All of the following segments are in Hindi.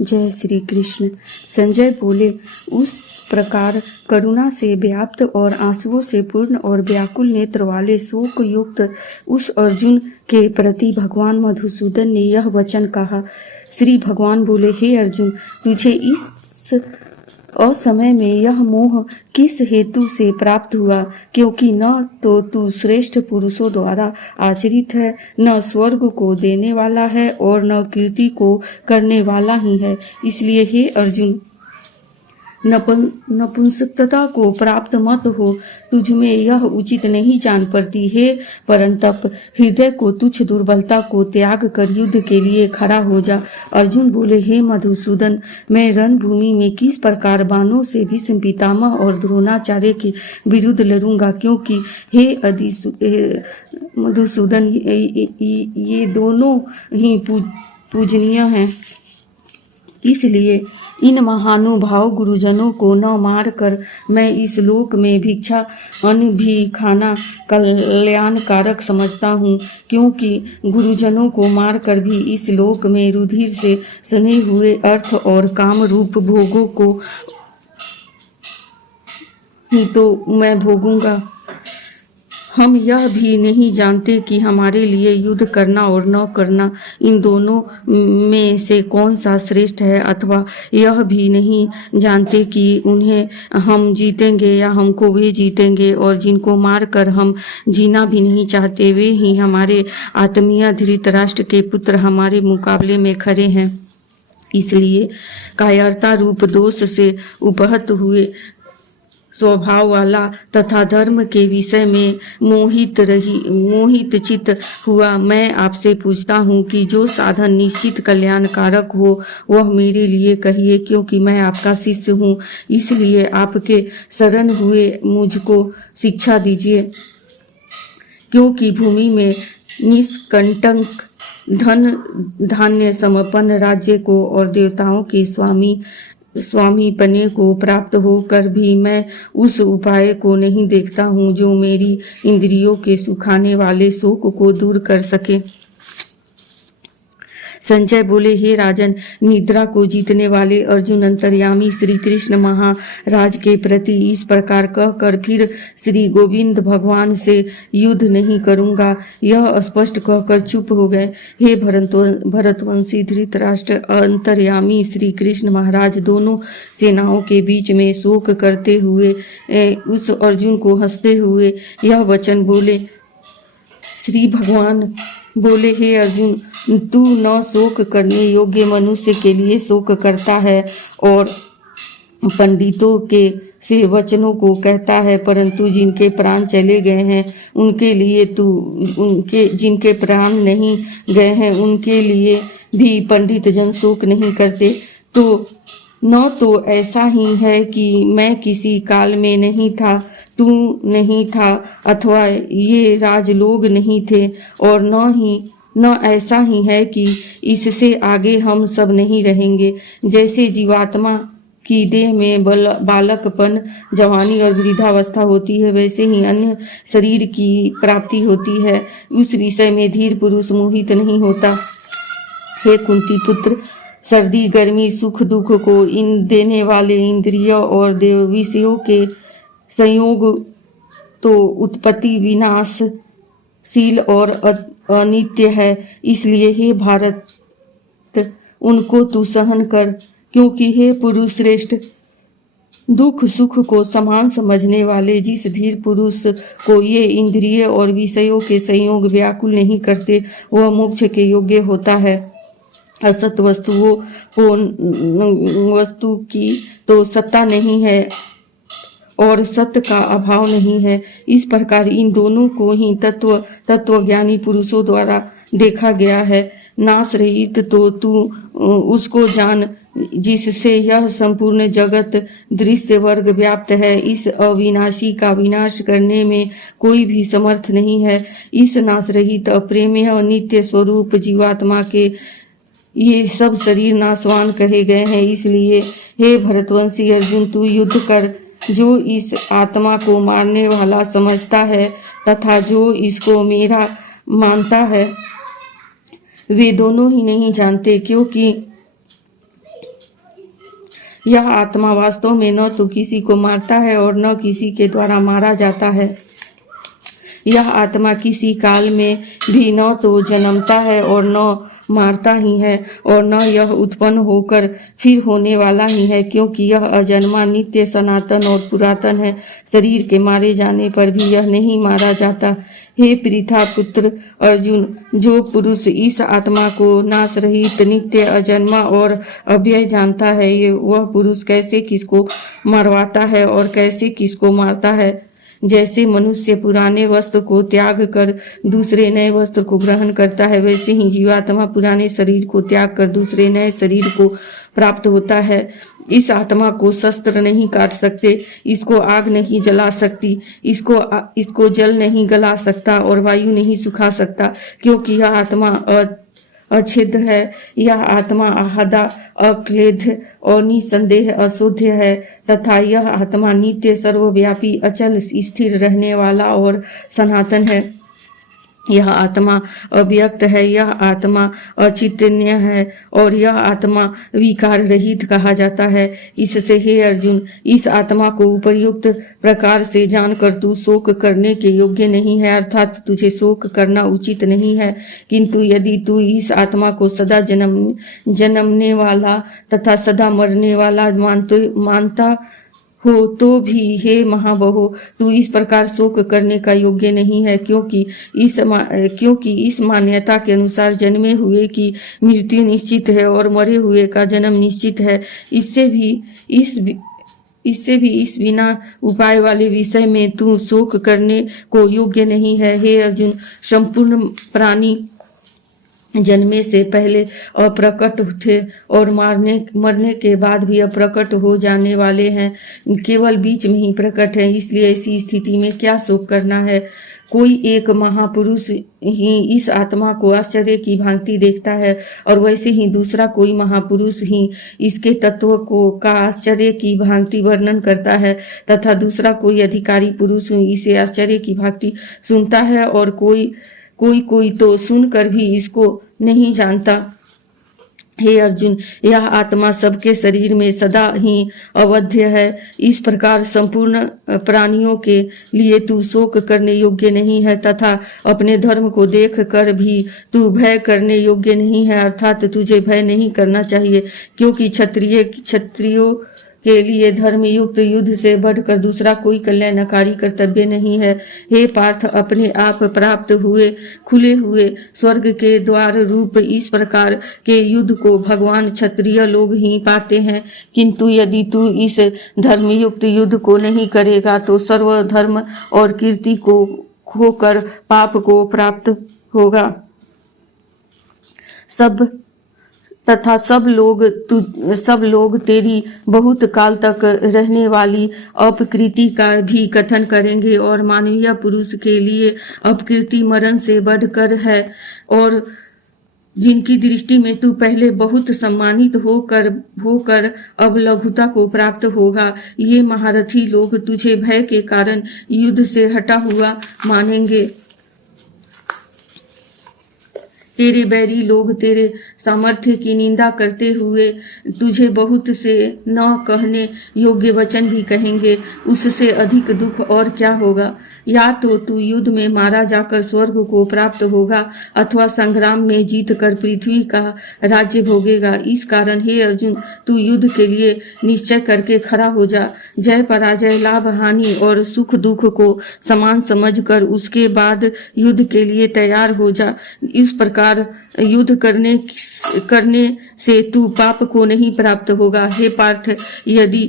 जय श्री कृष्ण। संजय बोले, उस प्रकार करुणा से व्याप्त और आंसुओं से पूर्ण और व्याकुल नेत्र वाले शोक युक्त उस अर्जुन के प्रति भगवान मधुसूदन ने यह वचन कहा। श्री भगवान बोले, हे अर्जुन, तुझे इस असमय में यह मोह किस हेतु से प्राप्त हुआ? क्योंकि न तो तू श्रेष्ठ पुरुषों द्वारा आचरित है, न स्वर्ग को देने वाला है और न कीर्ति को करने वाला ही है। इसलिए हे अर्जुन, नपुंसकता को प्राप्त मत हो। तुझ में यह उचित नहीं जान पड़ती। हे परंतप, हृदय को तुच्छ दुर्बलता को त्याग कर युद्ध के लिए खड़ा हो जा। अर्जुन बोले, हे मधुसूदन, मैं रणभूमि में किस प्रकार बाणों से भीष्म पितामह और द्रोणाचार्य के विरुद्ध लड़ूंगा? क्योंकि हे मधुसूदन, ये दोनों ही पूजनीय हैं। इसलिए इन महानुभाव गुरुजनों को न मारकर मैं इस लोक में भिक्षा अन्न भी खाना कल्याणकारक समझता हूँ, क्योंकि गुरुजनों को मारकर भी इस लोक में रुधिर से सने हुए अर्थ और काम रूप भोगों को ही तो मैं भोगूंगा। हम यह भी नहीं जानते कि हमारे लिए युद्ध करना और न करना, इन दोनों में से कौन सा श्रेष्ठ है, अथवा यह भी नहीं जानते कि उन्हें हम जीतेंगे या हमको वे जीतेंगे, और जिनको मारकर हम जीना भी नहीं चाहते, वे ही हमारे आत्मीय धृतराष्ट्र के पुत्र हमारे मुकाबले में खड़े हैं। इसलिए कायरता रूप दोष से उपहत हुए स्वभाव वाला तथा धर्म के विषय में मोहित चित्त हुआ मैं आपसे पूछता हूँ कि जो साधन निश्चित कल्याणकारक हो वह मेरे लिए कहिए, क्योंकि मैं आपका शिष्य हूँ। इसलिए आपके शरण हुए मुझको शिक्षा दीजिए, क्योंकि भूमि में निष्कंटक धन धान्य संपन्न राज्य को और देवताओं के स्वामी पने को प्राप्त होकर भी मैं उस उपाय को नहीं देखता हूँ जो मेरी इंद्रियों के सुखाने वाले शोक को दूर कर सके। संजय बोले, हे राजन, निद्रा को जीतने वाले अर्जुन अंतर्यामी श्री कृष्ण महाराज के प्रति इस प्रकार कहकर फिर श्री गोविंद भगवान से युद्ध नहीं करूंगा यह स्पष्ट कहकर चुप हो गए। हे भरतवंशी धृतराष्ट्र, अंतर्यामी श्री कृष्ण महाराज दोनों सेनाओं के बीच में शोक करते हुए उस अर्जुन को हंसते हुए यह वचन बोले। श्री भगवान बोले, हे अर्जुन, तू न शोक करने योग्य मनुष्य के लिए शोक करता है और पंडितों के से वचनों को कहता है, परंतु जिनके प्राण चले गए हैं उनके लिए जिनके प्राण नहीं गए हैं उनके लिए भी पंडित जन शोक नहीं करते। तो न तो ऐसा ही है कि मैं किसी काल में नहीं था, तू नहीं था, अथवा ये राजलोग नहीं थे, और न ऐसा ही है कि इससे आगे हम सब नहीं रहेंगे। जैसे जीवात्मा की देह में बालकपन, जवानी और वृद्धावस्था होती है, वैसे ही अन्य शरीर की प्राप्ति होती है। उस विषय में धीर पुरुष मोहित नहीं होता। हे कुंती पुत्र, सर्दी गर्मी सुख दुख को देने वाले इंद्रिय और देव विषयों के संयोग तो उत्पत्ति विनाशशील और अनित्य है। इसलिए हे भारत, उनको तू सहन कर, क्योंकि हे पुरुष श्रेष्ठ, दुख सुख को समान समझने वाले जिस धीर पुरुष को ये इंद्रिय और विषयों के संयोग व्याकुल नहीं करते वह मोक्ष के योग्य होता है। असत वस्तु की तो सत्ता नहीं है और सत्य का अभाव नहीं है। इस प्रकार इन दोनों को ही तत्वज्ञानी पुरुषों द्वारा देखा गया है। नाश रहित तो तू उसको जान जिससे यह संपूर्ण जगत दृश्य वर्ग व्याप्त है। इस अविनाशी का विनाश करने में कोई भी समर्थ नहीं है। इस नाश रहित अप्रेम्य नित्य स्वरूप जीवात्मा के ये सब शरीर नाशवान कहे गए हैं। इसलिए हे भरतवंशी अर्जुन, तू युद्ध कर। जो इस आत्मा को मारने वाला समझता है तथा जो इसको मेरा मानता है, वे दोनों ही नहीं जानते, क्योंकि यह आत्मा वास्तव में न तो किसी को मारता है और न किसी के द्वारा मारा जाता है। यह आत्मा किसी काल में भी न तो जन्मता है और न मारता ही है, और न यह उत्पन्न होकर फिर होने वाला ही है, क्योंकि यह अजन्मा, नित्य, सनातन और पुरातन है। शरीर के मारे जाने पर भी यह नहीं मारा जाता। हे पृथा पुत्र अर्जुन, जो पुरुष इस आत्मा को नाश रहित, नित्य, अजन्मा और अव्यय जानता है, ये वह पुरुष कैसे किसको मरवाता है और कैसे किसको मारता है। जैसे मनुष्य पुराने वस्त्र को त्याग कर दूसरे नए वस्त्र को ग्रहण करता है, वैसे ही जीवात्मा पुराने शरीर को त्याग कर दूसरे नए शरीर को प्राप्त होता है। इस आत्मा को शस्त्र नहीं काट सकते, इसको आग नहीं जला सकती, इसको जल नहीं गला सकता और वायु नहीं सुखा सकता, क्योंकि यह आत्मा अछेद है। यह आत्मा आहदा, अक्लेद्य और निसंदेह अशुद्ध है, तथा यह आत्मा नित्य, सर्वव्यापी, अचल, स्थिर रहने वाला और सनातन है। यह आत्मा अव्यक्त है, यह आत्मा अचिंतनीय है और यह आत्मा विकार रहित कहा जाता है। इससे हे अर्जुन, इस आत्मा को उपर्युक्त प्रकार से जानकर तू शोक करने के योग्य नहीं है, अर्थात तुझे शोक करना उचित नहीं है। किंतु यदि तू इस आत्मा को सदा जन्मने वाला तथा सदा मरने वाला मानता हो तो भी हे महाबाहो, तू इस प्रकार शोक करने का योग्य नहीं है, क्योंकि इस मान्यता के अनुसार जन्मे हुए की मृत्यु निश्चित है और मरे हुए का जन्म निश्चित है। इससे भी इस बिना उपाय वाले विषय में तू शोक करने को योग्य नहीं है। हे अर्जुन, संपूर्ण प्राणी जन्मे से पहले अप्रकट थे और मरने के बाद भी अप्रकट हो जाने वाले हैं, केवल बीच में ही प्रकट है। इसलिए ऐसी स्थिति में क्या शोक करना है। कोई एक महापुरुष ही इस आत्मा को आश्चर्य की भांति देखता है और वैसे ही दूसरा कोई महापुरुष ही इसके तत्व को का आश्चर्य की भांति वर्णन करता है, तथा दूसरा कोई अधिकारी पुरुष इसे आश्चर्य की भांति सुनता है, और कोई तो सुनकर भी इसको नहीं जानता। हे अर्जुन, यह आत्मा सबके शरीर में सदा ही अवध्य है। इस प्रकार संपूर्ण प्राणियों के लिए तू शोक करने योग्य नहीं है, तथा अपने धर्म को देख कर भी तू भय करने योग्य नहीं है, अर्थात तुझे भय नहीं करना चाहिए, क्योंकि क्षत्रियों के लिए धर्मयुक्त युद्ध से बढ़कर दूसरा कोई कल्याणकारी कर्तव्य नहीं है। हे पार्थ, अपने आप प्राप्त हुए खुले हुए स्वर्ग के द्वार रूप इस प्रकार के युद्ध को भगवान क्षत्रिय लोग ही पाते हैं, किंतु यदि तू इस धर्मयुक्त युद्ध को नहीं करेगा तो सर्वधर्म और कीर्ति को खोकर पाप को प्राप्त होगा। सब लोग तेरी बहुत काल तक रहने वाली अपकृति का भी कथन करेंगे, और मानवीय पुरुष के लिए अपकृति मरण से बढ़कर है, और जिनकी दृष्टि में तू पहले बहुत सम्मानित होकर अब लघुता को प्राप्त होगा। ये महारथी लोग तुझे भय के कारण युद्ध से हटा हुआ मानेंगे। तेरे बैरी लोग तेरे सामर्थ्य की निंदा करते हुए तुझे बहुत से न कहने योग्य वचन भी कहेंगे। उससे अधिक दुख और क्या होगा। या तो तू युद्ध में मारा जाकर स्वर्ग को प्राप्त होगा, अथवा संग्राम में जीत कर पृथ्वी का राज्य भोगेगा। इस कारण हे अर्जुन, तू युद्ध के लिए निश्चय करके खड़ा हो जा। जय पराजय, लाभ हानि और सुख दुख को समान समझकर उसके बाद युद्ध के लिए तैयार हो जा। इस प्रकार युद्ध करने से तू पाप को नहीं प्राप्त होगा। हे पार्थ, यदि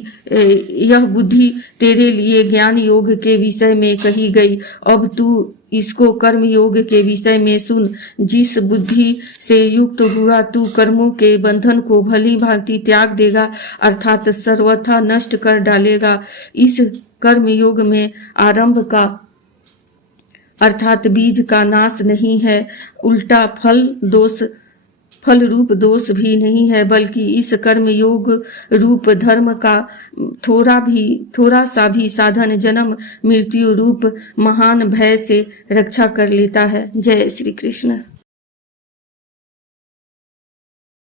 यह बुद्धि तेरे लिए ज्ञान योग के विषय में कही गई, अब तू इसको कर्म योग के विषय में सुन। जिस बुद्धि से युक्त हुआ तू कर्मों के बंधन को भली भांति त्याग देगा, अर्थात सर्वथा नष्ट कर डालेगा। इस कर्म योग में आरंभ का अर्थात बीज का नाश नहीं है, उल्टा फल रूप दोष भी नहीं है, बल्कि इस कर्म योग रूप धर्म का थोड़ा सा भी साधन जन्म मृत्यु रूप महान भय से रक्षा कर लेता है। जय श्री कृष्ण।